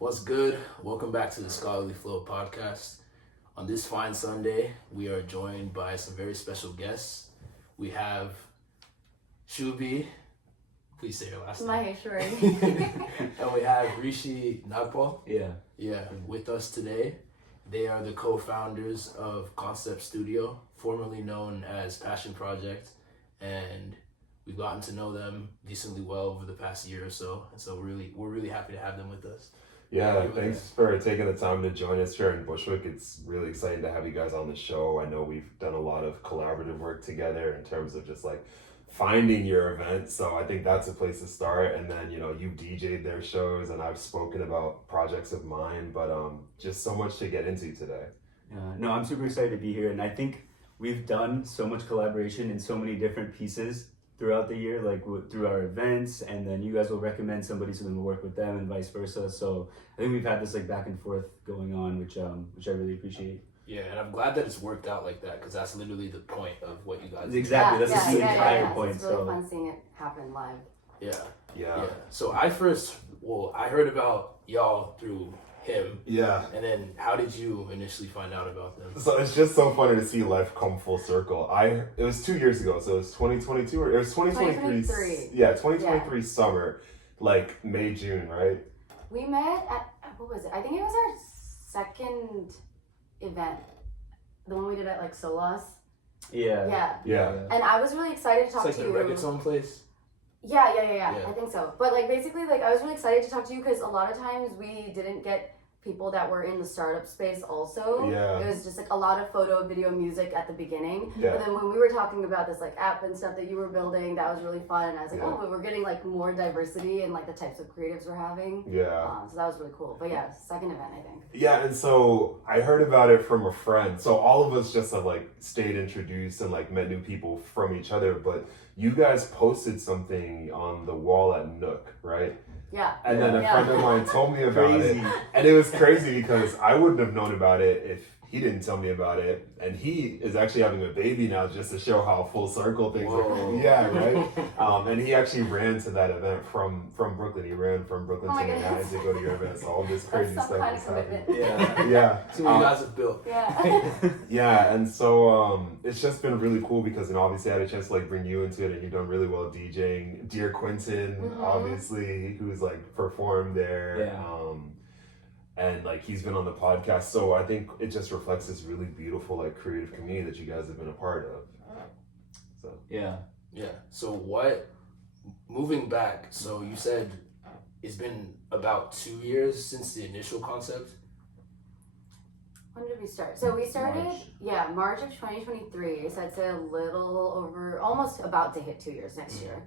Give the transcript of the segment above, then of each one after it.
What's good? Welcome back to the Scholarly Flow podcast. On this fine Sunday, we are joined by some very special guests. We have Shubhi, please say your last name. And we have Rishi Nagpal. Yeah, with us today. They are the co-founders of Concept Studio, formerly known as Passion Project, and we've gotten to know them decently well over the past year or so, and so we're really happy to have them with us. Yeah, thanks for taking the time to join us here in Bushwick. It's really exciting to have you guys on the show. I know we've done a lot of collaborative work together in terms of just like finding your event. So I think that's a place to start. And then, you DJ'd their shows and I've spoken about projects of mine, but just so much to get into today. No, I'm super excited to be here. And I think we've done so much collaboration in so many different pieces throughout the year, like through our events, and then you guys will recommend somebody, so then we'll work with them and vice versa. So I think we've had this like back and forth going on, which I really appreciate. Yeah, and I'm glad that it's worked out like that, because that's literally the point of what you guys exactly. do. That's the entire point. It's really fun seeing it happen live. Yeah. So I heard about y'all through him. Yeah. And then how did you initially find out about them? So it's just so funny to see life come full circle. It was 2 years ago, so it was 2022 or it was 2023. Yeah, 2023 summer, like May, June, right? We met at, what was it? I think it was our second event. The one we did at like Solas. Yeah. And I was really excited to talk It's to like you. the reggaeton place? Yeah. I think so. But like basically like I was really excited to talk to you because a lot of times we didn't get people that were in the startup space also. Yeah. It was just like a lot of photo, video, music at the beginning. Yeah. But then when we were talking about this like app and stuff that you were building, that was really fun. And I was like, but we're getting like more diversity in like the types of creatives we're having. Yeah. So that was really cool. But yeah, second event, I think. Yeah, and so I heard about it from a friend. So all of us just have like stayed introduced and like met new people from each other. But you guys posted something on the wall at Nook, right? Yeah. And then a friend of mine told me about it. And it was crazy because I wouldn't have known about it if he didn't tell me about it. And he is actually having a baby now just to show how full circle things are. Yeah, right? And he actually ran to that event from Brooklyn. He ran from Brooklyn to Manhattan to go to your event. So all this crazy That's some stuff kind is of happening. commitment. Yeah. Two you guys have built. Yeah. Yeah, and so it's just been really cool because obviously I had a chance to like bring you into it, and you've done really well DJing. Dear Quentin, obviously, who's like performed there. Yeah. And like he's been on the podcast, so I think it just reflects this really beautiful like creative community that you guys have been a part of. So Yeah. So moving back, so you said it's been about 2 years since the initial concept. When did we start? So we started, March of 2023. So it's a little over, almost about to hit 2 years next year.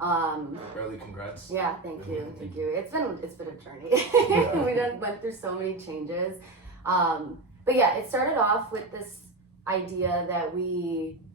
Early congrats. Yeah, thank you. It's been a journey. We went through so many changes. But yeah, it started off with this idea that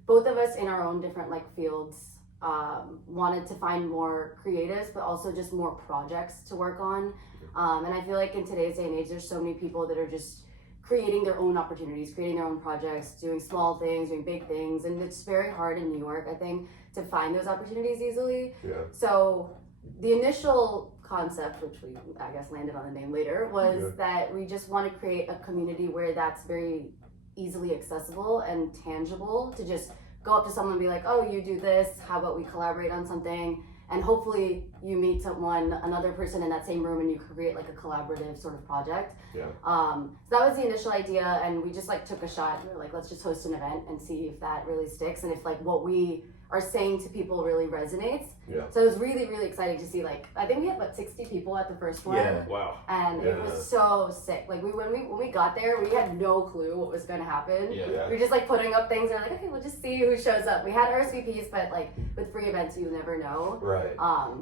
both of us in our own different like fields, wanted to find more creatives, but also just more projects to work on. And I feel like in today's day and age, there's so many people that are just creating their own opportunities, creating their own projects, doing small things, doing big things. And it's very hard in New York, I think, to find those opportunities easily. Yeah. So the initial concept, which we, I guess, landed on the name later, was that we just want to create a community where that's very easily accessible and tangible, to just go up to someone and be like, oh, you do this, how about we collaborate on something? And hopefully you meet another person in that same room, and you create like a collaborative sort of project. Yeah. So that was the initial idea, and we just like took a shot. We were like, let's just host an event and see if that really sticks, and if like what we are saying to people really resonates. Yeah. So it was really, really exciting to see, like, I think we had about 60 people at the first one. Yeah. Wow. And it was so sick. Like when we got there, we had no clue what was gonna happen. Yeah. We were just like putting up things, and we're like, okay, we'll just see who shows up. We had RSVPs, but like with free events, you never know. Right.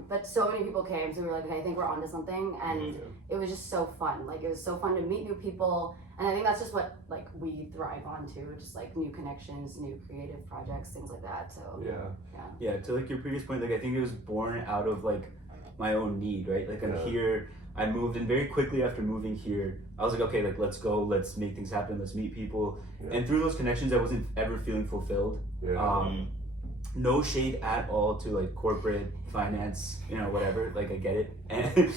But so many people came, so we were like, okay, I think we're onto something. And it was just so fun. Like it was so fun to meet new people. And I think that's just what like we thrive on too, just like new connections, new creative projects, things like that. So Yeah, to like your previous point, like I think it was born out of like my own need, right? Like I'm here, I moved, and very quickly after moving here, I was like, okay, like let's go, let's make things happen, let's meet people. And through those connections, I wasn't ever feeling fulfilled. no shade at all to like corporate finance, whatever. Like I get it, and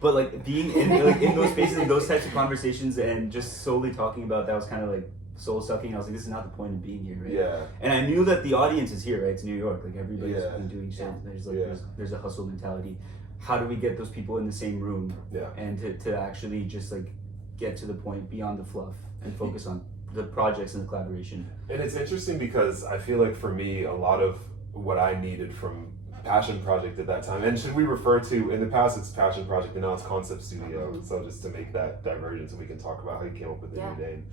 but like being in those spaces and those types of conversations and just solely talking about that was kind of like soul sucking. I was like, this is not the point of being here, right? Yeah. And I knew that the audience is here, right? It's New York, like everybody's Yeah. been doing shit. Yeah. There's like there's a hustle mentality. How do we get those people in the same room? Yeah. And to actually just like get to the point beyond the fluff and focus on the projects and the collaboration. And it's interesting because I feel like for me, a lot of what I needed from Passion Project at that time, and should we refer to, in the past it's Passion Project and now it's Concept Studio, so just to make that divergence so we can talk about how you came up with the new name.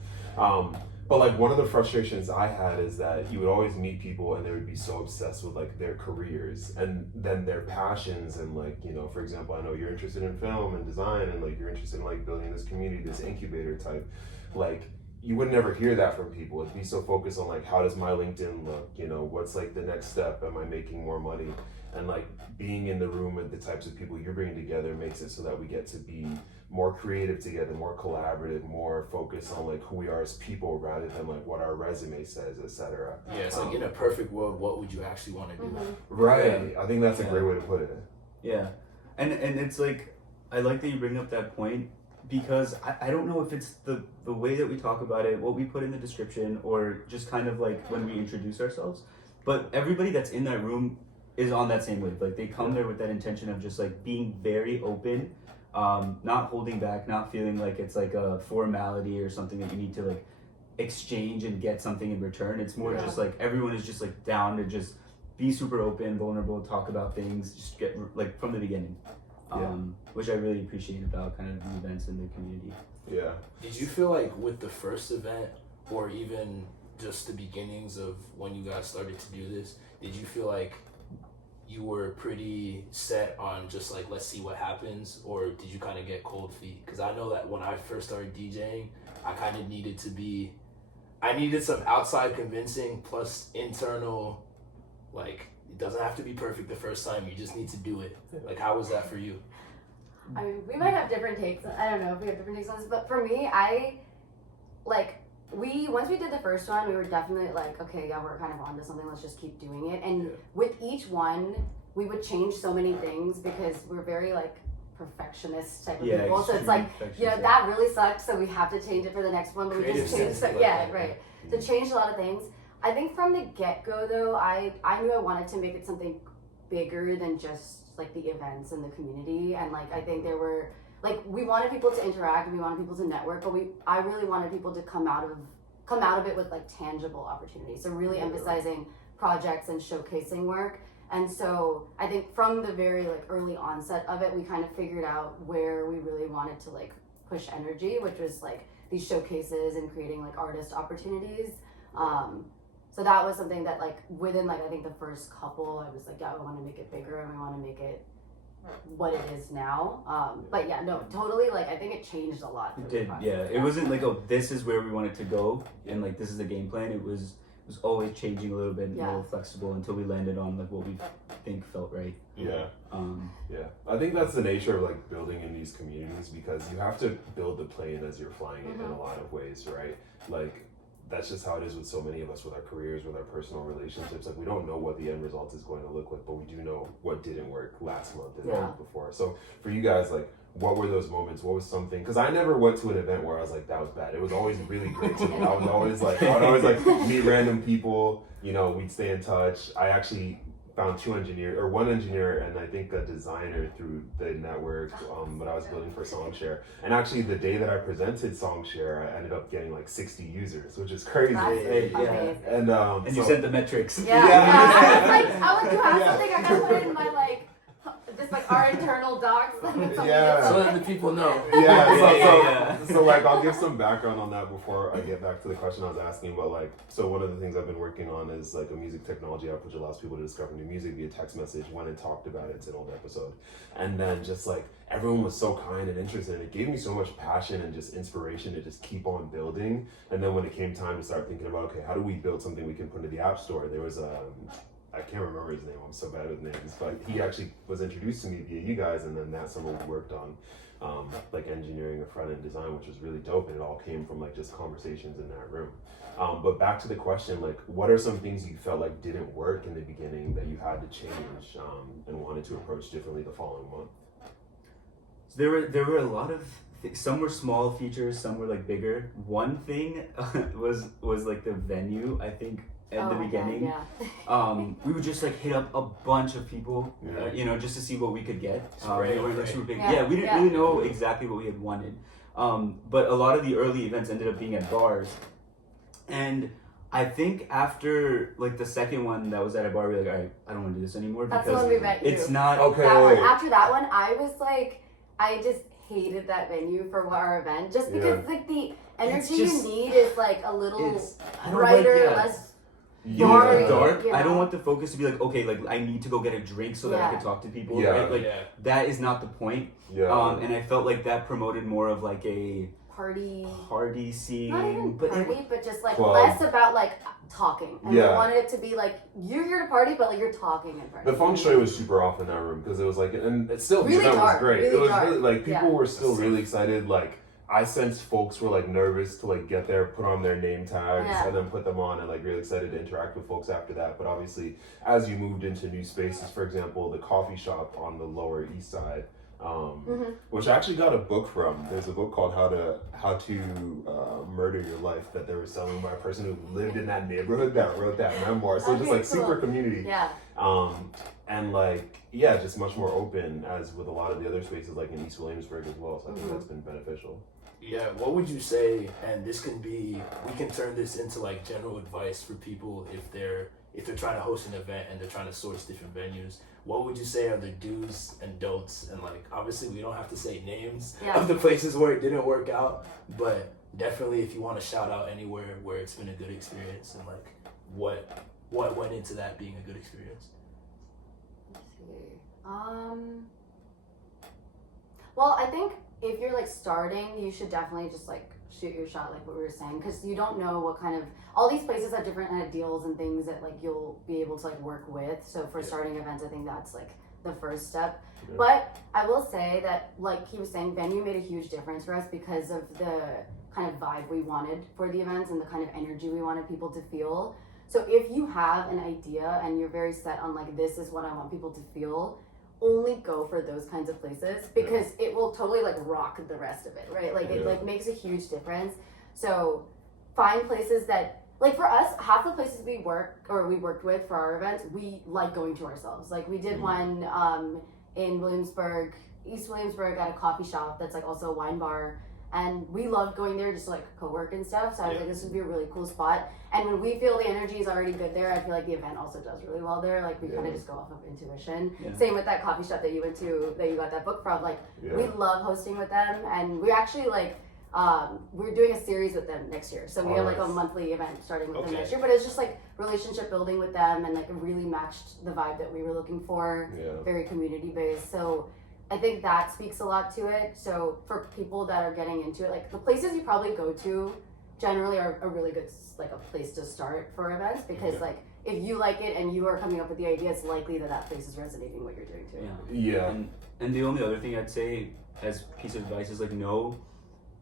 But like one of the frustrations I had is that you would always meet people and they would be so obsessed with like their careers and then their passions and like, for example, I know you're interested in film and design and like you're interested in like building this community, this incubator type, like you would never hear that from people. It'd be so focused on like, how does my LinkedIn look? What's like the next step? Am I making more money? And like being in the room with the types of people you're bringing together makes it so that we get to be more creative together, more collaborative, more focused on like who we are as people rather than like what our resume says, etc. Yeah, it's like in a perfect world, what would you actually want to do? Right. I think that's a great way to put it. Yeah. And it's like, I like that you bring up that point because I don't know if it's the way that we talk about it, what we put in the description, or just kind of like when we introduce ourselves, but everybody that's in that room is on that same wave. Like they come there with that intention of just like being very open, not holding back, not feeling like it's like a formality or something that you need to like exchange and get something in return. It's more just like everyone is just like down to just be super open, vulnerable, talk about things, just get like from the beginning. Which I really appreciate about kind of the events in the community. Yeah. Did you feel like with the first event or even just the beginnings of when you guys started to do this, did you feel like you were pretty set on just like, let's see what happens, or did you kind of get cold feet? Because I know that when I first started DJing, I kind of I needed some outside convincing plus internal, like, it doesn't have to be perfect the first time, you just need to do it. Like, how was that for you? I mean, we might have different takes. I don't know if we have different takes on this, but for me, once we did the first one, we were definitely like, okay, yeah, we're kind of onto something, let's just keep doing it. And with each one, we would change so many things because we're very like perfectionist type of people. So it's like, that really sucked, so we have to change it for the next one, but we just changed it. To change a lot of things. I think from the get-go though, I knew I wanted to make it something bigger than just like the events and the community, and like I think there were like, we wanted people to interact and we wanted people to network, but I really wanted people to come out of it with like tangible opportunities. So really emphasizing projects and showcasing work. And so I think from the very like early onset of it, we kind of figured out where we really wanted to like push energy, which was like these showcases and creating like artist opportunities. So that was something that like within like I think the first couple, I was like, yeah, we want to make it bigger and we want to make it what it is now. But yeah, no, totally, like I think it changed a lot. It did, yeah. It wasn't like, oh, this is where we wanted to go and like this is the game plan. It was always changing a little bit, a little flexible until we landed on like what we think felt right. Yeah. I think that's the nature of like building in these communities, because you have to build the plane as you're flying it in a lot of ways, right? Like that's just how it is with so many of us, with our careers, with our personal relationships. Like we don't know what the end result is going to look like, but we do know what didn't work last month and the month before. So for you guys, like, what were those moments? What was something? Because I never went to an event where I was like, that was bad. It was always really great to me. I would always like meet random people. We'd stay in touch. I actually found one engineer and I think a designer through the network when I was building for Songshare. And actually the day that I presented Songshare, I ended up getting like 60 users, which is crazy. And you sent the metrics. I was like, you have something I gotta put it in my like just like our internal docs. So that the people know. So like I'll give some background on that before I get back to the question I was asking. But like, so one of the things I've been working on is like a music technology app which allows people to discover new music via text message. Went and talked about it. It's an old episode. And then just like everyone was so kind and interested, and it gave me so much passion and just inspiration to just keep on building. And then when it came time to start thinking about, okay, how do we build something we can put into the app store, there was I can't remember his name, I'm so bad with names, but he actually was introduced to me via you guys, and then that's someone we worked on. like engineering or front-end design, which was really dope, and it all came from like just conversations in that room. But back to the question, like, what are some things you felt like didn't work in the beginning that you had to change and wanted to approach differently the following month? So there were a lot of some were small features, some were like bigger. One thing was like the venue. I think at the beginning, we would just like hit up a bunch of people, just to see what we could get. They weren't like super big. We didn't really know exactly what we had wanted. But a lot of the early events ended up being at bars. And I think after like the second one that was at a bar, we were like, all right, I don't want to do this anymore. That's the one we met you. It's not okay. That one. After that one, I was like, I just hated that venue for our event, just because like the energy you need is like a little brighter, less dark. I don't want the focus to be like, okay, like I need to go get a drink so that I can talk to people. Right? Like that is not the point. And I felt like that promoted more of like a party scene, not even party, but just like club. Less about like talking. And we wanted it to be like you're here to party, but like you're talking and partying. The feng shui was super off in that room because it was like, and it still really the event dark, was great. Really it was dark. really like people were still really excited. Like I sensed folks were like nervous to like get there, put on their name tags, and then put them on, and like really excited to interact with folks after that. But obviously, as you moved into new spaces, for example, the coffee shop on the Lower East Side. Which I actually got a book from. There's a book called How to Murder Your Life that they were selling by a person who lived in that neighborhood that wrote that memoir. So just like super community. And like just much more open as with a lot of the other spaces like in East Williamsburg as well. So I think that's been beneficial. Yeah, what would you say, and we can turn this into like general advice for people if they're trying to host an event and they're trying to source different venues. What would you say are the do's and don'ts? And like, obviously we don't have to say names of the places where it didn't work out, but definitely if you want to shout out anywhere where it's been a good experience and like what went into that being a good experience. Let's see. Well, I think if you're like starting, you should definitely just like shoot your shot, like what we were saying, because you don't know what kind of, all these places have different kind of deals and things that like you'll be able to like work with. So for starting events, I think that's like the first step. But I will say that, like he was saying, venue made a huge difference for us because of the kind of vibe we wanted for the events and the kind of energy we wanted people to feel. So if you have an idea and you're very set on like, this is what I want people to feel, only go for those kinds of places because it will totally like rock the rest of it, right? Like it like makes a huge difference. So find places that, like for us, half the places we worked with for our events, we like going to ourselves. Like we did one in Williamsburg, East Williamsburg, at a coffee shop that's like also a wine bar. And we loved going there just to like co-work and stuff. So I was like, this would be a really cool spot. And when we feel the energy is already good there, I feel like the event also does really well there. Like we kind of just go off of intuition. Same with that coffee shop that you went to, that you got that book from. Like we love hosting with them. And we actually like, we're doing a series with them next year. So we have like a monthly event starting with them next year. But it's just like relationship building with them and like it really matched the vibe that we were looking for. Very community based. So I think that speaks a lot to it. So for people that are getting into it, like the places you probably go to generally are a really good, like a place to start for events because like if you like it and you are coming up with the idea, it's likely that place is resonating what you're doing too. And the only other thing I'd say as piece of advice is like know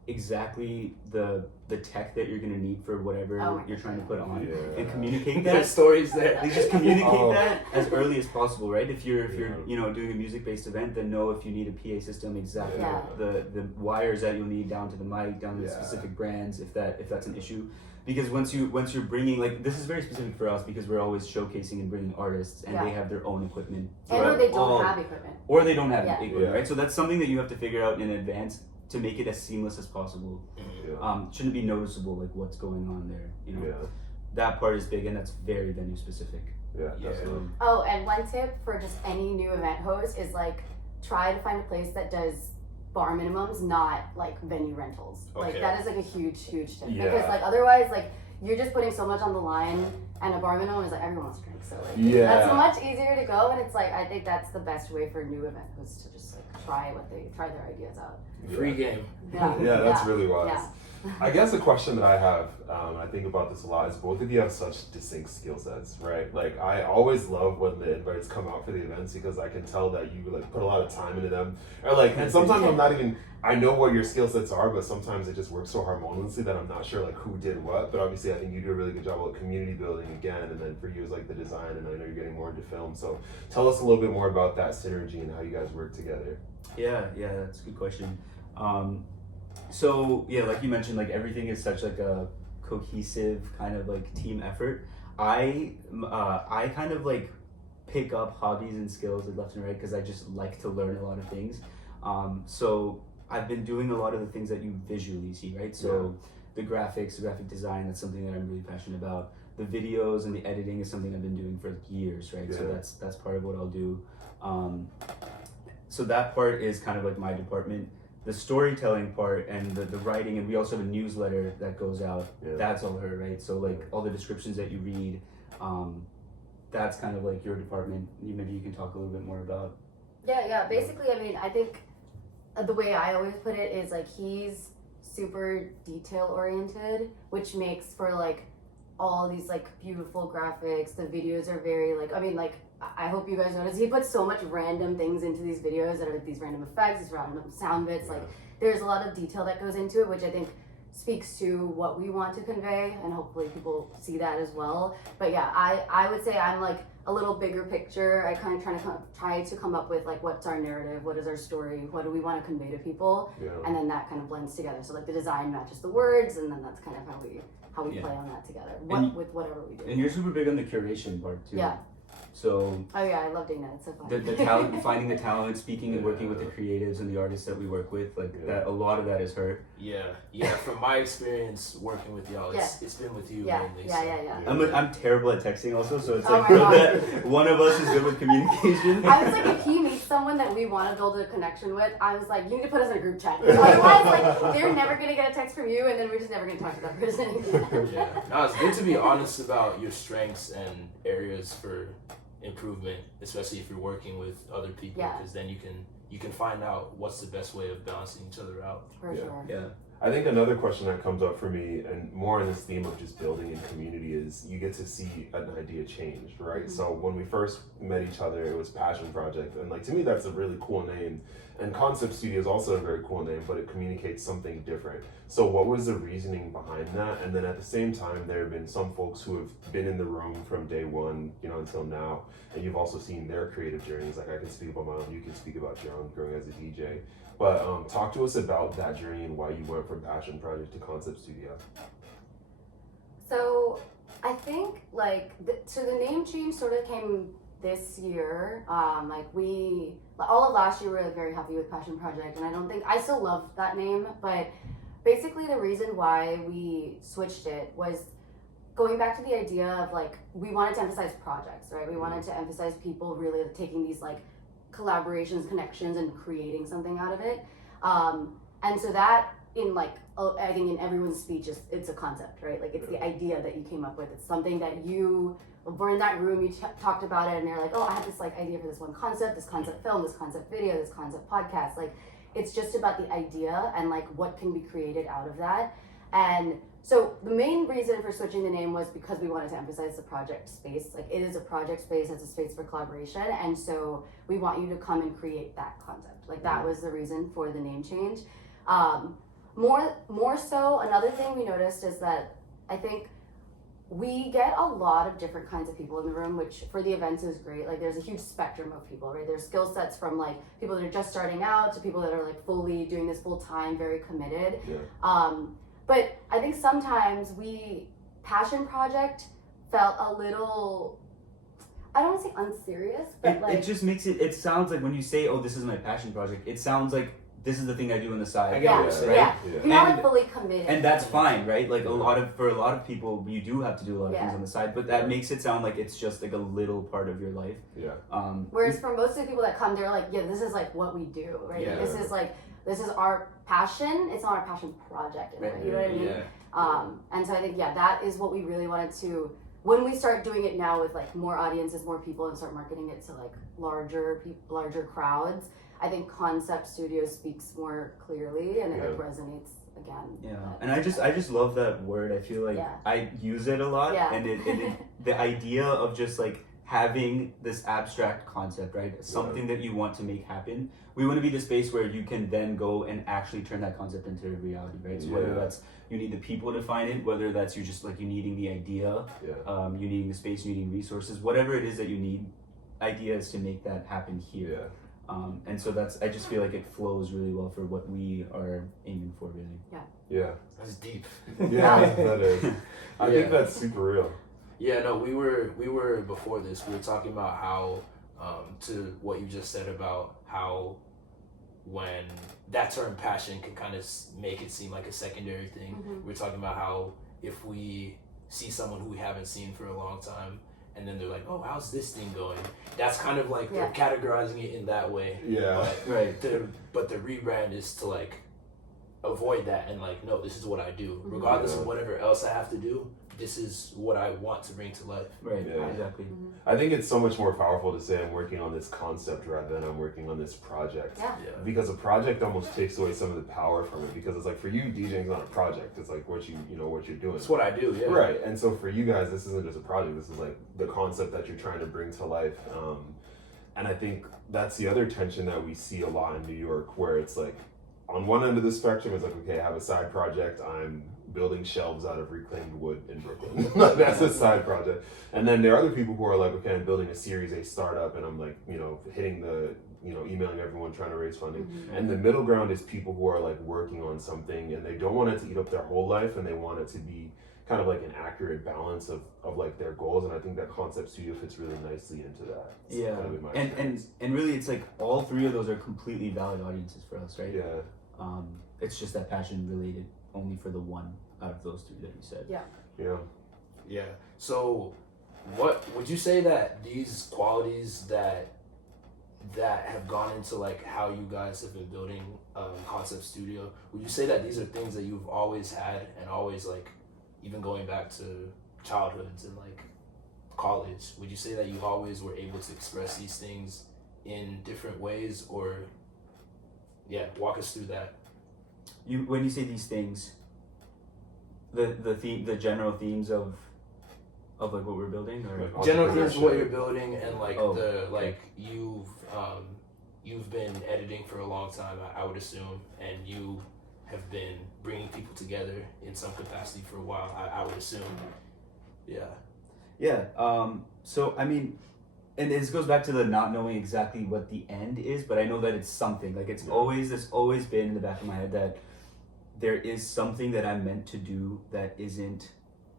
exactly the tech that you're gonna need for whatever you're trying to put on and communicate that. There's stories there. They just communicate that as early as possible, right? If you're doing a music-based event, then know if you need a PA system, exactly the wires that you'll need down to the mic, down to the specific brands, if that's an issue. Because once you're bringing, like, this is very specific for us because we're always showcasing and bringing artists and they have their own equipment. Or they don't have equipment. Or they don't have equipment, right? So that's something that you have to figure out in advance to make it as seamless as possible. Shouldn't be noticeable like what's going on there, that part is big and that's very venue specific. Oh, and one tip for just any new event host is like try to find a place that does bar minimums, not like venue rentals. Like that is like a huge tip because like otherwise like you're just putting so much on the line and a bar minimum is like everyone wants to drink, so like that's much easier to go. And it's like I think that's the best way for new event hosts to just like try their ideas out. Free game. That's really wise. I guess the question that I have, I think about this a lot, is both of you have such distinct skill sets, right? Like, I always love when the invites come out for the events because I can tell that you like put a lot of time into them. Or like, and sometimes I'm not even, I know what your skill sets are, but sometimes it just works so harmoniously that I'm not sure like who did what. But obviously, I think you do a really good job with community building again, and then for you it's like the design, and I know you're getting more into film. So tell us a little bit more about that synergy and how you guys work together. Yeah, that's a good question. So yeah, like you mentioned, like everything is such like a cohesive kind of like team effort. I kind of like pick up hobbies and skills like left and right because I just like to learn a lot of things. So I've been doing a lot of the things that you visually see, right? So the graphics, the graphic design, that's something that I'm really passionate about. The videos and the editing is something I've been doing for years, right? So that's part of what I'll do. So that part is kind of like my department. The storytelling part and the writing, and we also have a newsletter that goes out. That's all her, right? So like all the descriptions that you read, that's kind of like your department. Maybe you can talk a little bit more about. Yeah. Basically, I mean, I think the way I always put it is like he's super detail oriented, which makes for like all these like beautiful graphics. The videos are very like, I mean, like, I hope you guys notice he puts so much random things into these videos that are like these random effects, these random sound bits. Like there's a lot of detail that goes into it, which I think speaks to what we want to convey, and hopefully people see that as well. But yeah, I would say I'm like a little bigger picture. I kind of try to come up with like what's our narrative, what is our story, what do we want to convey to people, and then that kind of blends together. So like the design matches the words, and then that's kind of how we play on that together with whatever we do. And you're super big on the curation part too. Yeah. So I love doing that. It's so fun. The talent, finding the talent, speaking and working with the creatives and the artists that we work with, like that, a lot of that is her. Yeah. From my experience working with y'all, it's been with you mainly. Yeah. I'm terrible at texting also, so it's like good that one of us is good with communication. I was like, if he meets someone that we want to build a connection with, I was like, you need to put us in a group chat. Otherwise, like, they're never gonna get a text from you, and then we're just never gonna talk to that person. No, it's good to be honest about your strengths and areas for improvement, especially if you're working with other people, because then you can find out what's the best way of balancing each other out. For sure. Yeah. I think another question that comes up for me, and more in this theme of just building in community, is you get to see an idea change, right? Mm-hmm. So when we first met each other, it was Passion Project, and like to me that's a really cool name. And Concept Studio is also a very cool name, but it communicates something different. So what was the reasoning behind that? And then at the same time, there have been some folks who have been in the room from day one, until now, and you've also seen their creative journeys. Like I can speak about my own, you can speak about your own growing as a DJ. But talk to us about that journey and why you went from Passion Project to Concept Studio. So I think like, so the name change sort of came this year. All of last year we were very happy with Passion Project, and I still love that name, but basically the reason why we switched it was going back to the idea of like, we wanted to emphasize projects, right? We wanted to emphasize people really taking these like collaborations, connections, and creating something out of it. And so that in like, I think in everyone's speech, it's a concept, right? Like it's the idea that you came up with. It's something that you were in that room, you talked about it, and you're like, oh, I have this like idea for this one concept, this concept film, this concept video, this concept podcast. Like it's just about the idea and like what can be created out of that. And so the main reason for switching the name was because we wanted to emphasize the project space. Like it is a project space, it's a space for collaboration, and so we want you to come and create that concept. Like that was the reason for the name change. More so, another thing we noticed is that I think we get a lot of different kinds of people in the room, which for the events is great. Like there's a huge spectrum of people, right? There's skill sets from like people that are just starting out to people that are like fully doing this full time, very committed. But I think sometimes Passion Project felt a little, I don't want to say unserious, but it just makes it sounds like when you say, oh, this is my passion project, it sounds like this is the thing I do on the side. Right? You're not like fully committed. And that's fine, right? Like for a lot of people, you do have to do a lot of things on the side, but that makes it sound like it's just like a little part of your life. Whereas for most of the people that come, they're like, this is like what we do, right? This is our passion. It's not our passion project, you know what I mean? And so I think, that is what we really wanted to, when we start doing it now with like more audiences, more people, and start marketing it to like larger crowds, I think concept studio speaks more clearly and it like Yeah. resonates again. Yeah, and I just love that word. I feel like Yeah. I use it a lot, Yeah. and it the idea of just like having this abstract concept, right? Something that you want to make happen. We want to be the space where you can then go and actually turn that concept into a reality, right? So whether Yeah. that's you need the people to find it, whether that's you just like you needing the idea, Yeah. you needing the space, you needing resources, whatever it is that you need, ideas to make that happen here. Yeah. And so I just feel like it flows really well for what we are aiming for, really. Yeah. That's deep. Yeah, that is. I Yeah. think that's super real. Yeah, no, we were before this. We were talking about how, to what you just said about how, when that term passion can kind of make it seem like a secondary thing. Mhm. We were talking about how if we see someone who we haven't seen for a long time, and then they're like, "Oh, how's this thing going?" That's kind of like Yeah. they're categorizing it in that way. Yeah. Right. But the rebrand is to like avoid that and like, no, this is what I do, Mhm. regardless Yeah. of whatever else I have to do. This is what I want to bring to life. Right. Yeah. Exactly. I think it's so much more powerful to say I'm working on this concept rather than I'm working on this project. Yeah. Yeah. Because a project almost takes away some of the power from it. Because it's like for you, DJing's not a project. It's like what you know what you're doing. That's what I do. Yeah. Right. And so for you guys, this isn't just a project. This is like the concept that you're trying to bring to life. And I think that's the other tension that we see a lot in New York, where it's like on one end of the spectrum, it's like, okay, I have a side project. I'm building shelves out of reclaimed wood in Brooklyn. That's a side project. And then there are other people who are like, okay, I'm building a Series A startup, and I'm like, hitting the, emailing everyone trying to raise funding. Mhm. And the middle ground is people who are like working on something and they don't want it to eat up their whole life, and they want it to be kind of like an accurate balance of like their goals. And I think that concept studio fits really nicely into that. It's Yeah, kind of been my and experience. really, it's like all three of those are completely valid audiences for us, right? Yeah. It's just that passion related only for the one out of those three that you said. Yeah. Yeah. So, what would you say that these qualities that have gone into like how you guys have been building Concept Studio? Would you say that these are things that you've always had and always like, even going back to childhoods and like college? Would you say that you always were able to express these things in different ways, or walk us through that? When you say these things, the general themes of like what we're building, or Like General themes of what entrepreneurship. you're building, and like Oh, the okay. like you've been editing for a long time, I would assume, and you have been bringing people together in some capacity for a while, I would assume. Yeah. So I mean, and this goes back to the not knowing exactly what the end is, but I know that it's something. Like it's Yeah. always been in the back of my head that there is something that I'm meant to do that isn't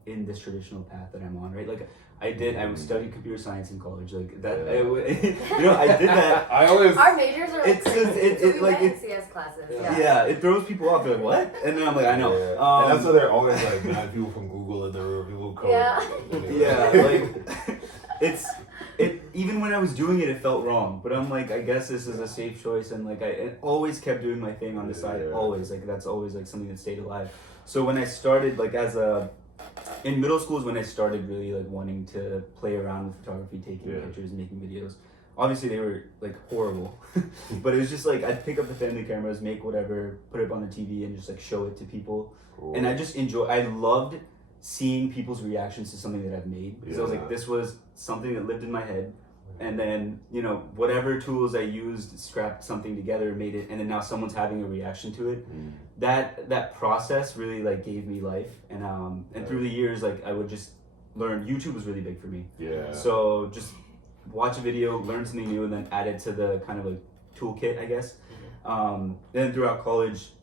in this traditional path that I'm on, right? Like I studied computer science in college, like that. Yeah. I did that. I always Our majors are It's crazy. just- it- So it- we like, went in it- CS classes. Yeah. Yeah, it throws people off. They're like, what? And then I'm like, I know. Yeah. And that's why they're always like mad people from Google and the room, people who code. Yeah. Yeah, like even when I was doing it, it felt wrong. But I'm like, I guess this is a safe choice, and like I always kept doing my thing on the side. Yeah. Always, like that's always like something that stayed alive. So when I started, like in middle school is when I started really like wanting to play around with photography, taking Yeah. pictures, making videos. Obviously they were like horrible, but it was just like I'd pick up the family cameras, make whatever, put it on the TV, and just like show it to people. Cool. And I just I loved seeing people's reactions to something that I've made, because I was Yeah. like, this was something that lived in my head, and then whatever tools I used, scrapped something together, made it, and then now someone's having a reaction to it. Mm. That process really like gave me life, and through the years, like I would just learn. YouTube was really big for me, Yeah. so just watch a video, learn something new, and then add it to the kind of like toolkit, I guess. Then throughout college,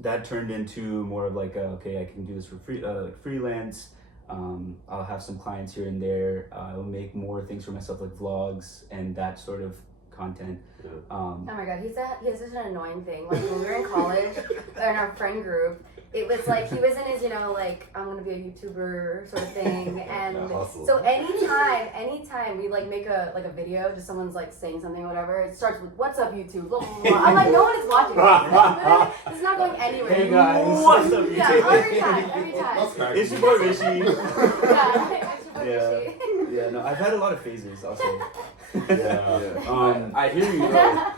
that turned into more of like, okay, I can do this for free, like freelance. I'll have some clients here and there. I'll make more things for myself, like vlogs and that sort of content. Yeah. Oh my god, he has such an annoying thing. Like when we were in college, in our friend group, it was like he was in his, like, I'm gonna be a YouTuber sort of thing, and That hustle. so anytime we like make a video, just someone's like saying something or whatever, it starts with "What's up, YouTube?" Blah, blah, blah. I'm like, no one is watching this. It's not going anywhere. Hey guys. What's up, Yeah, YouTube? every time. That's It's your boy Rishi. Yeah, it's your boy Yeah. Rishi. Yeah, no, I've had a lot of phases, I'll say. I hear you though.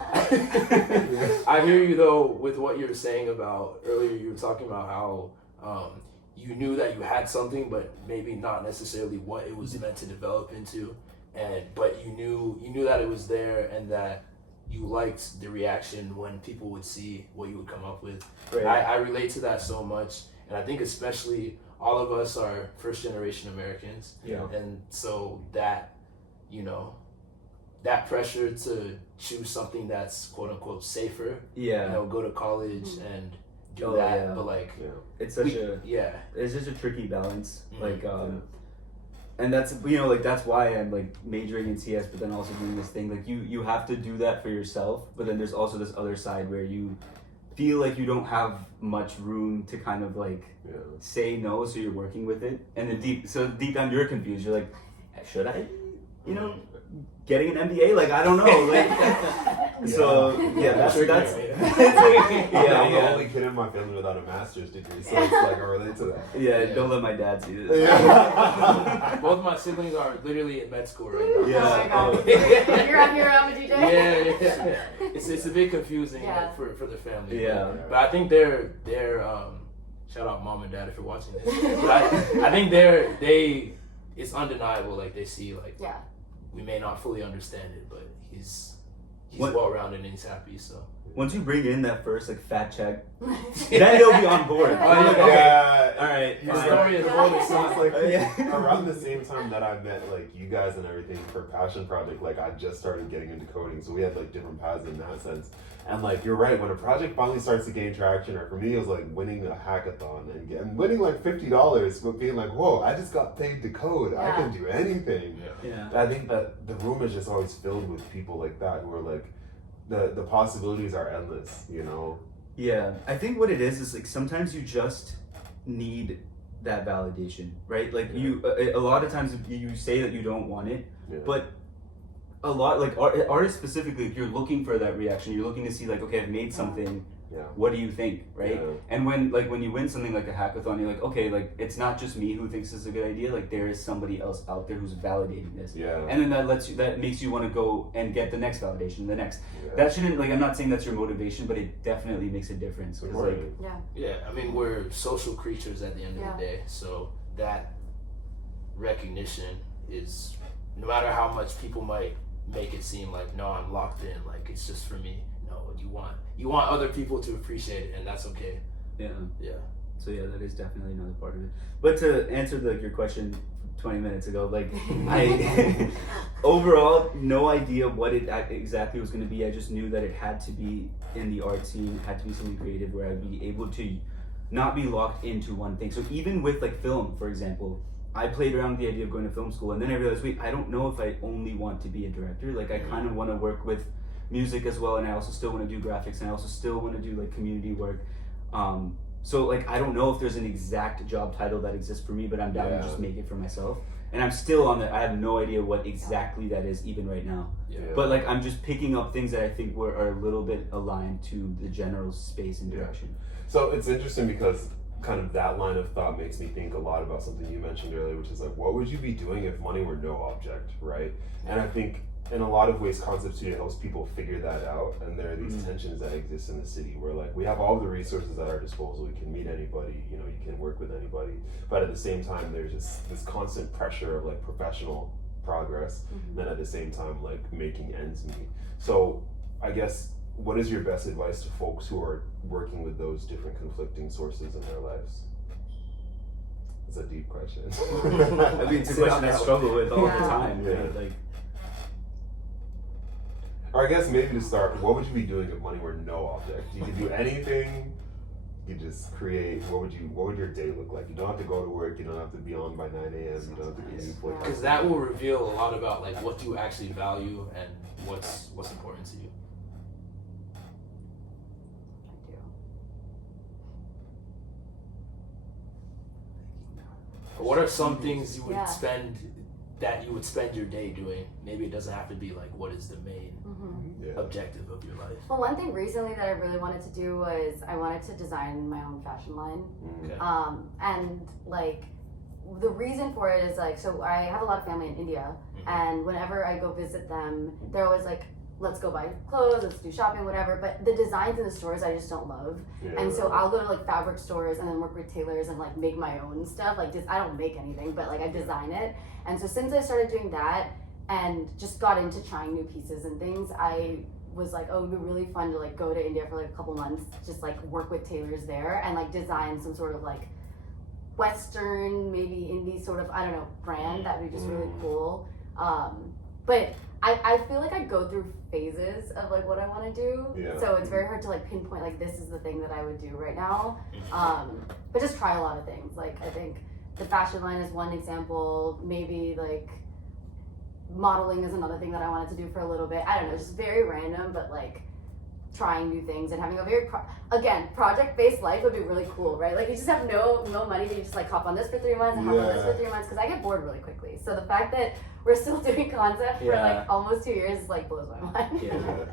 I hear you though with what you were saying about earlier. You were talking about how you knew that you had something, but maybe not necessarily what it was meant to develop into, but you knew that it was there and that you liked the reaction when people would see what you would come up with. Right. I relate to that so much, and I think especially all of us are first generation Americans, and so that that pressure to choose something that's quote unquote safer, go to college and do that, but like it's such a tricky balance, like and that's that's why I'm like majoring in CS, but then also doing this thing, like you have to do that for yourself, but then there's also this other side where you feel like you don't have much room to kind of like say no, so you're working with it, and then deep down you're confused, you're like, should I getting an MBA, like I don't know, like so that's I'm the only kid in my family without a master's degree, so it's like I relate to that. Don't let my dad see this. Both my siblings are literally in med school right now. Oh my god. You're out here on a DJ? Yeah. It's a bit confusing for the family. But I think they're shout out mom and dad if you're watching this. But I think it's undeniable, like they see like we may not fully understand it, but he's well-rounded and he's happy, so. Once you bring in that first like fat check, then he'll be on board. Yeah. All right. The story is always so it's like around the same time that I met like you guys and everything for Passion Project, like I just started getting into coding, so we had like different paths in that sense. And like you're right, when a project finally starts to gain traction, or for me it was like winning a hackathon and winning like $50, but being like, whoa, I just got paid to code. I can do anything. I think that the room is just always filled with people like that who are like the possibilities are endless, Yeah, I think what it is like sometimes you just need that validation, right? Like you a lot of times you say that you don't want it, but a lot, like artists specifically, if you're looking for that reaction, you're looking to see like, okay, I've made something, what do you think, right? And when you win something like a hackathon, you're like, okay, like it's not just me who thinks this is a good idea, like there is somebody else out there who's validating this, and then that makes you want to go and get the next validation, the next. That shouldn't, like, I'm not saying that's your motivation, but it definitely makes a difference. I mean, we're social creatures at the end of the day, so that recognition is, no matter how much people might make it seem like, no, I'm locked in, like it's just for me. No, you want other people to appreciate it, and that's okay. So that is definitely another part of it. But to answer your question 20 minutes ago, like I overall no idea what it exactly was going to be. I just knew that it had to be in the art scene, it had to be something creative where I'd be able to not be locked into one thing. So even with like film, for example, I played around with the idea of going to film school, and then I realized, wait, I don't know if I only want to be a director. Like I kind of want to work with music as well, and I also still want to do graphics, and I also still want to do like community work. So like I don't know if there's an exact job title that exists for me, but I'm down to just make it for myself. And I'm still on that. I have no idea what exactly that is even right now. But like I'm just picking up things that I think are a little bit aligned to the general space and direction. So it's interesting because kind of that line of thought makes me think a lot about something you mentioned earlier, which is like, what would you be doing if money were no object, right? And I think in a lot of ways, Concept Studio helps people figure that out, and there are these tensions that exist in the city where like we have all the resources at our disposal, we can meet anybody, you can work with anybody, but at the same time there's just this constant pressure of like professional progress, and then at the same time like making ends meet. So I guess, what is your best advice to folks who are working with those different conflicting sources in their lives? It's a deep question. I mean, it's a question I struggle with all the time. Right? Like, or I guess maybe to start, what would you be doing if money were no object? You could do anything. You could just create. What would your day look like? You don't have to go to work. You don't have to be on by 9 a.m. You don't have to commute. Because that will reveal a lot about like what you actually value and what's important to you. What are some things you would spend your day doing? Maybe it doesn't have to be like, what is the main objective of your life? Well, one thing recently that I really wanted to do was I wanted to design my own fashion line. And like the reason for it is like, so I have a lot of family in India, and whenever I go visit them, they're always like, let's go buy clothes, let's do shopping, whatever. But the designs in the stores I just don't love. And so I'll go to like fabric stores and then work with tailors and like make my own stuff. Like I don't make anything, but like I design it. And so since I started doing that and just got into trying new pieces and things, I was like, oh, it would be really fun to like go to India for like a couple months, just like work with tailors there and like design some sort of like Western, maybe indie sort of, I don't know, brand that would be just really cool. But I feel like I go through phases of like what I want to do. Yeah. So it's very hard to like pinpoint like this is the thing that I would do right now. But just try a lot of things. Like I think the fashion line is one example. Maybe like modeling is another thing that I wanted to do for a little bit. I don't know, just very random, but like trying new things and having a very project-based life would be really cool, right? Like you just have no money, but you just like hop on this for 3 months and hop on this for 3 months, because I get bored really quickly. So the fact that we're still doing concept for like almost 2 years like blows my mind.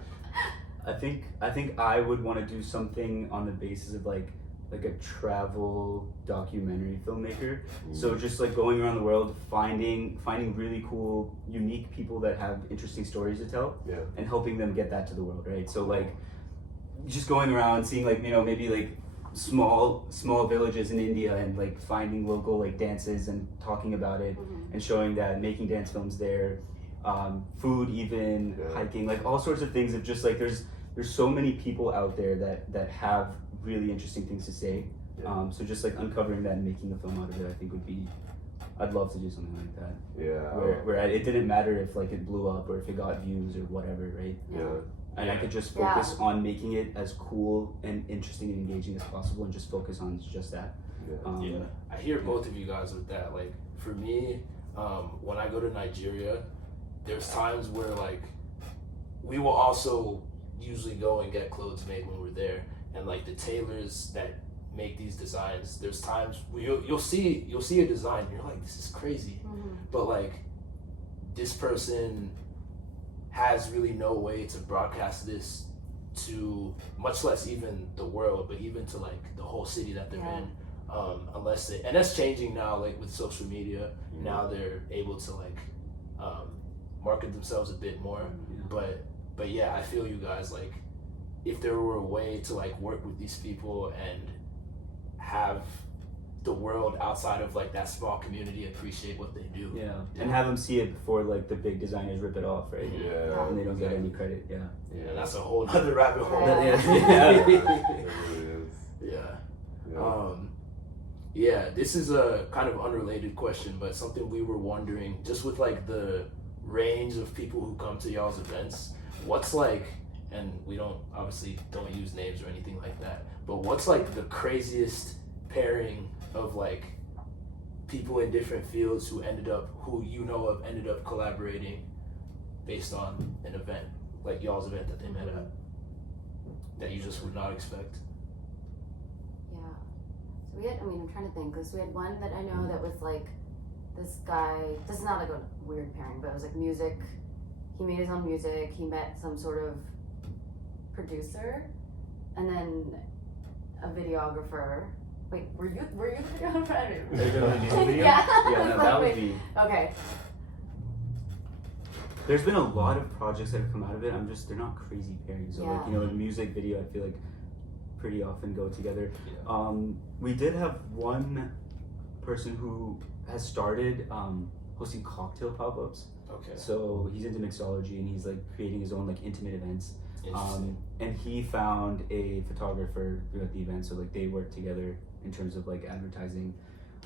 I think I would want to do something on the basis of like a travel documentary filmmaker. So just like going around the world, finding really cool, unique people that have interesting stories to tell, and helping them get that to the world, right? So like just going around seeing like, you know, maybe like small villages in India and like finding local like dances and talking about it and showing that, making dance films there, food, even hiking, like all sorts of things of just like there's so many people out there that have really interesting things to say. So just like uncovering that and making a film out of it, I think would be, I'd love to do something like that. Where it didn't matter if like it blew up or if it got views or whatever, right? And I could just focus on making it as cool and interesting and engaging as possible, and just focus on just that. I hear both of you guys with that. Like for me, when I go to Nigeria, there's times where like we will also usually go and get clothes made when we're there, and like the tailors that make these designs, there's times where you'll see a design and you're like, this is crazy, but like this person has really no way to broadcast this to, much less even the world, but even to like the whole city that they're in, unless they, and that's changing now, like with social media. Now they're able to like market themselves a bit more, but yeah, I feel you guys, like if there were a way to like work with these people and have the world outside of like that small community appreciate what they do, and have them see it before like the big designers rip it off, right? And they don't get any credit. And that's a whole other rabbit hole. This is a kind of unrelated question, but something we were wondering, just with like the range of people who come to y'all's events, what's like, and we don't use names or anything like that, but what's like the craziest pairing of like people in different fields who ended up collaborating based on an event, like y'all's event that they met at, that you just would not expect? So we had, I'm trying to think, because we had one that I know that was like this guy, this is not like a weird pairing, but it was like music. He made his own music, he met some sort of producer, and then a videographer. Wait, were you the videographer? I don't know. Are you doing a music video? That would be. Okay. There's been a lot of projects that have come out of it. they're not crazy pairings. So like, you know, a music video, I feel like pretty often go together. We did have one person who has started hosting cocktail pop-ups. Okay. So he's into mixology and he's like creating his own like intimate events. And he found a photographer throughout the event, so like they worked together in terms of like advertising.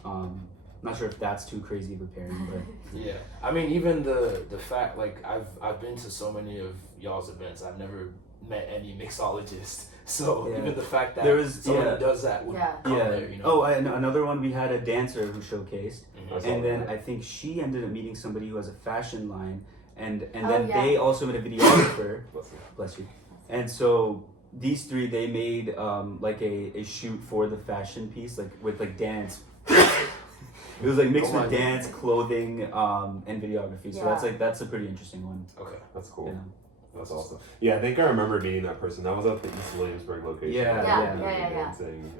Not sure if that's too crazy of a pairing, but even the fact, like I've been to so many of y'all's events, I've never met any mixologists. So even the fact that someone who does that would come there, you know. Oh, another one, we had a dancer who showcased, and then I think she ended up meeting somebody who has a fashion line, and then they also met a videographer. Bless you. And so these three, they made like a shoot for the fashion piece, like with like dance. It was like mixed with dance, clothing, and videography. So that's a pretty interesting one. Okay, that's cool. That's awesome. Yeah, I think I remember meeting that person. That was at the East Williamsburg location. Yeah. Dancing,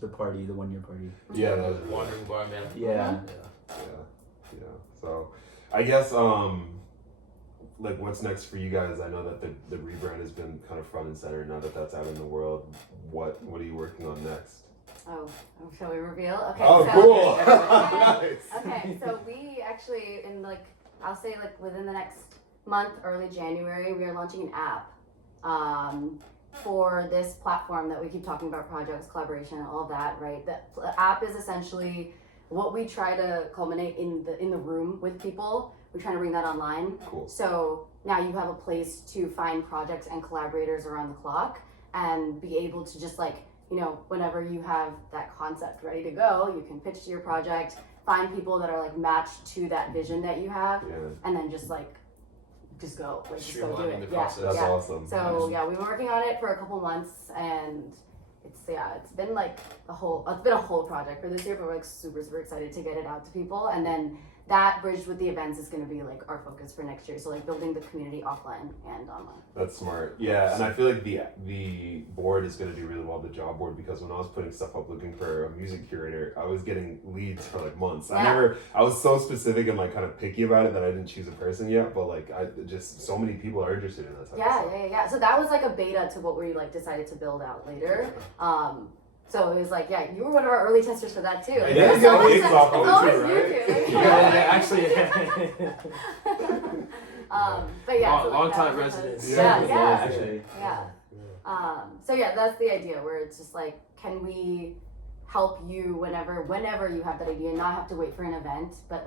The 1 year party. yeah, that was Wandering bar, man. Yeah. Yeah. So, I guess like what's next for you guys? I know that the rebrand has been kind of front and center now that that's out in the world. What are you working on next? Oh, shall we reveal? Okay. Oh, so, cool. Nice. Okay, so we actually I'll say within the next month, early January, we are launching an app for this platform that we keep talking about, projects, collaboration, all of that, right? The app is essentially what we try to culminate in the room with people. We're trying to bring that online. Cool. So now you have a place to find projects and collaborators around the clock and be able to just whenever you have that concept ready to go, you can pitch to your project, find people that are matched to that vision that you have, and then just go, just go do Streamlining it. the process. That's awesome. So we've been working on it for a couple months, and it's been a whole project for this year, but we're super excited to get it out to people, and then that bridged with the events is going to be our focus for next year. So building the community offline and online. That's smart. Yeah, and I feel like the board is going to do really well, the job board, because when I was putting stuff up looking for a music curator, I was getting leads for months. Yeah. I was so specific and kind of picky about it that I didn't choose a person yet, but I just, so many people are interested in that type of stuff. Yeah. So that was a beta to what we decided to build out later. So it was you were one of our early testers for that too. Yeah, There's you so got much leads that- off of it's it always too, right? you two. Actually. But yeah, Long-time that was- residents. Yeah. Actually. Yeah. So that's the idea, where it's just can we help you whenever you have that idea, not have to wait for an event, but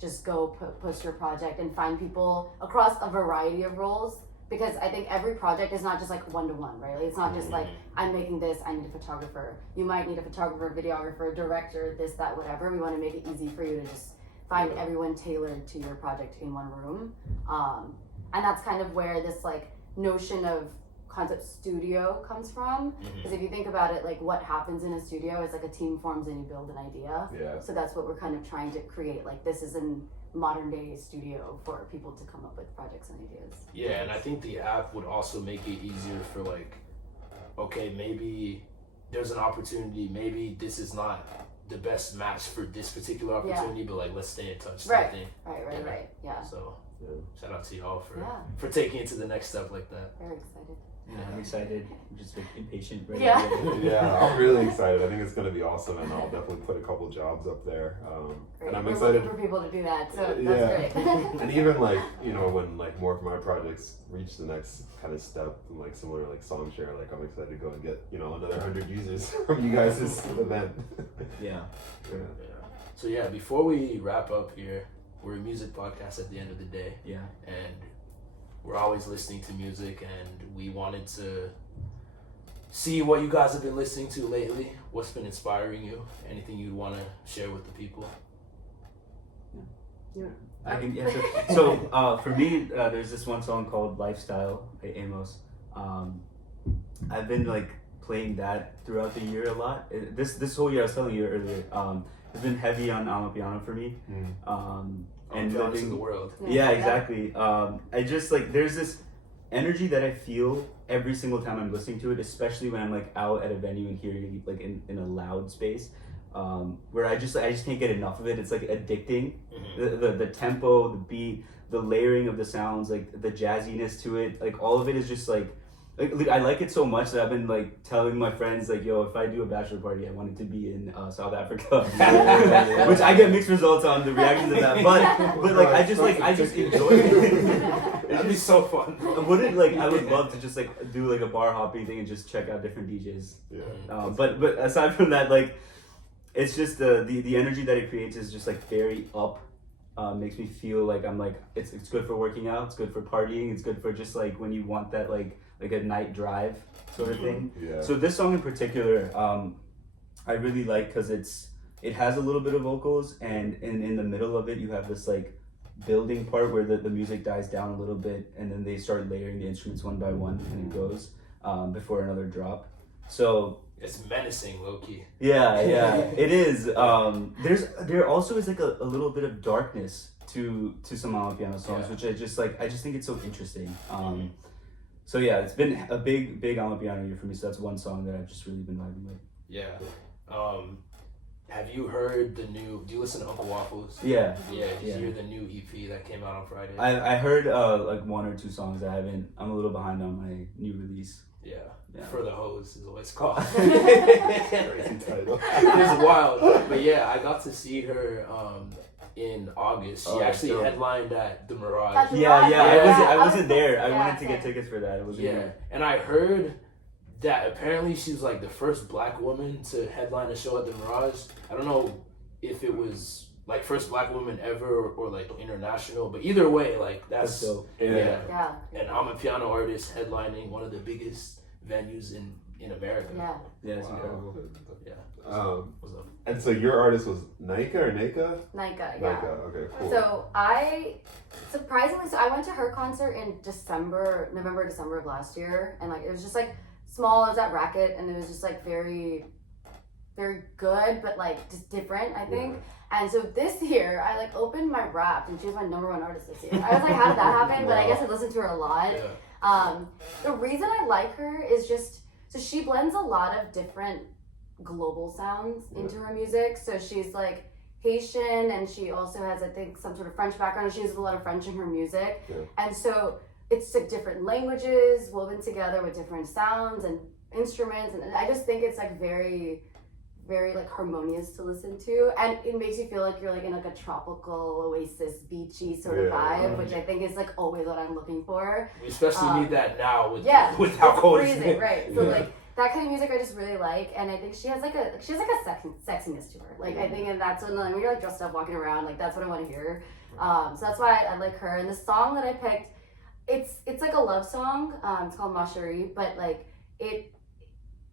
just go post your project and find people across a variety of roles. Because I think every project is not just one-to-one, right? It's not just I'm making this, I need a photographer. You might need a photographer, videographer, director, this, that, whatever. We want to make it easy for you to just find everyone tailored to your project in one room. And that's kind of where this notion of concept studio comes from. Because if you think about it, what happens in a studio is a team forms and you build an idea. Yeah. So that's what we're kind of trying to create. This is an modern day studio for people to come up with projects and ideas. Yeah, and I think the app would also make it easier for okay, maybe there's an opportunity, maybe this is not the best match for this particular opportunity, but let's stay in touch. Right. Thing. Right. Yeah. So shout out to y'all for Yeah. taking it to the next step like that. Very excited. Yeah, I'm excited. I'm just impatient. Ready Yeah. to get it. Yeah, I'm really excited. I think it's going to be awesome, and I'll definitely put a couple jobs up there. Great. And I'm We're excited looking for people to do that, so Yeah. that's great. And even when more of my projects reach the next kind of step, similar to Songshare, I'm excited to go and get another 100 users from you guys' event. Yeah. So before we wrap up here, we're a music podcast at the end of the day. Yeah. And we're always listening to music, and we wanted to see what you guys have been listening to lately. What's been inspiring you? Anything you'd want to share with the people? Yeah. I can. Yeah. So for me, there's this one song called "Lifestyle" by Amos. I've been playing that throughout the year a lot. This whole year, I was telling you earlier, it's been heavy on Amapiano for me. And living living in the world. Yeah, exactly. I just there's this energy that I feel every single time I'm listening to it, especially when I'm out at a venue and hearing it in a loud space, where I just can't get enough of it. It's addicting. The tempo, the beat, the layering of the sounds, the jazziness to it, all of it is just I like it so much that I've been telling my friends yo, if I do a bachelor party, I want it to be in South Africa, which I get mixed results on the reactions of that. But I just enjoy it. That'd be so fun. I would love to just do a bar hopping thing and just check out different DJs. Yeah. But aside from that, it's just the energy that it creates is just very up. Makes me feel I'm it's good for working out, it's good for partying, it's good for just when you want that a night drive sort of thing. Yeah. So this song in particular, I really like because it has a little bit of vocals, and in the middle of it you have this building part where the music dies down a little bit, and then they start layering the instruments one by one, and it goes before another drop. So it's menacing, low-key. Yeah, it is. There also is a little bit of darkness to some Amapiano songs, Yeah. which I just think it's so interesting. So yeah, it's been a big Amapiano year for me. So that's one song that I've just really been vibing with. Yeah. Have you heard the new? Do you listen to Uncle Waffles? Yeah. Yeah. Did Yeah. you hear the new EP that came out on Friday? I heard like one or two songs. I'm a little behind on my new release. Yeah. Yeah. For the Hose is what it's called. Crazy title. It's wild. But yeah, I got to see her in August. She Oh, actually dope. headlined at the Mirage. At the Yeah, Yeah. I wasn't there. I Yeah, wanted to same. get tickets for that. It wasn't Yeah, here. and I heard that apparently she was like the first black woman to headline a show at the Mirage. I don't know if it was like first black woman ever or like international, but either way, like That's that's dope. yeah. Yeah. And I'm a piano artist headlining one of the biggest venues in America. Yeah. Yeah, it's Wow. incredible. Yeah. Um, What's up? and so your artist was Nika or Nika? Nika, yeah. Nika, okay, cool. So I went to her concert in November, December of last year, and like it was just like small. I was at Racket, and it was just like very, very good, but like just different, I think. And so this year, I like opened my Wrapped, and she was my #1 artist this year. I was like, how did that happen? But I guess I listened to her a lot. Yeah. The reason I like her is just so she blends a lot of different global sounds into her music. So she's like Haitian, and she also has, I think, some sort of French background. She uses a lot of French in her music. Yeah. And so it's like different languages woven together with different sounds and instruments. And I just think it's like very, very like harmonious to listen to. And it makes you feel like you're like in like a tropical oasis, beachy sort of vibe, which I think is like always what I'm looking for. We especially need that now with with how cold freezing, it's right? So Yeah. like that kind of music I just really like, and I think she has like a sexiness to her. Like I think, and that's when you're like dressed up walking around, like that's what I want to hear. So that's why I like her. And the song that I picked, it's like a love song. It's called Ma Chérie, but like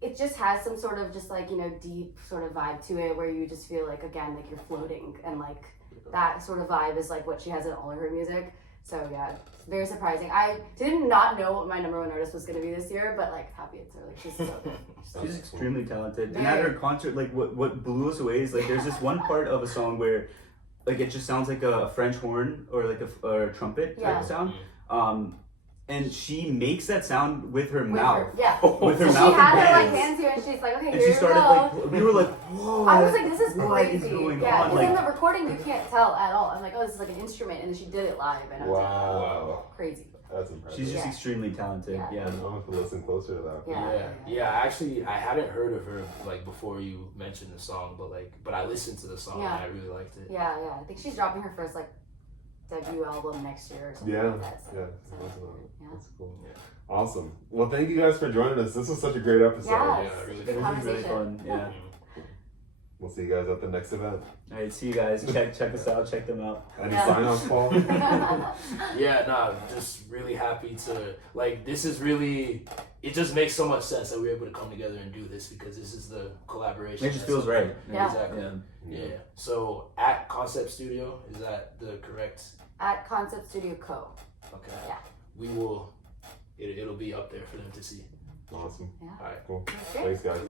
it just has some sort of just like, you know, deep sort of vibe to it where you just feel like, again, like you're floating, and like that sort of vibe is like what she has in all of her music. So yeah, it's very surprising. I did not know what my #1 artist was going to be this year, but like happy it's her. Like she's so good. She's extremely talented. And Yeah. at her concert, like what blew us away is like there's this one part of a song where like it just sounds like a French horn or like a trumpet type Yeah. of sound. And she makes that sound with her With mouth. her, yeah. With her So mouth she had and her like hands. hands here, and she's like, okay, And here she we started go. like, we were like, whoa. I was like, this is what crazy. is going yeah, on? because in Like, the recording you can't tell at all. I'm like, oh, this is like an instrument, and then she did it live, and I was Wow. like, crazy. That's impressive. she's just Yeah. extremely talented. Yeah. Yeah. I'll have to listen closer to that. Yeah. Actually, I hadn't heard of her like before you mentioned the song, but I listened to the song Yeah. and I really liked it. Yeah. I think she's dropping her first like debut album next year or something Yeah, like that. So, yeah, Yeah. that's cool. Yeah. Awesome. Well, thank you guys for joining us. This was such a great episode. Yeah. Yeah, really Good It was really conversation. fun. Yeah. We'll see you guys at the next event. All right, see you guys. Check us out. Check them out. Any Yeah. sign-offs, Paul? Yeah, nah, just really happy to like. This is really. It just makes so much sense that we were able to come together and do this because this is the collaboration. It just that's feels up there. right. Yeah. Exactly. Yeah. So at Concept Studio, is that the correct? At Concept Studio Co. Okay. Yeah. We will. It'll be up there for them to see. Awesome. Yeah. All right. Cool. That's great. Thanks, guys.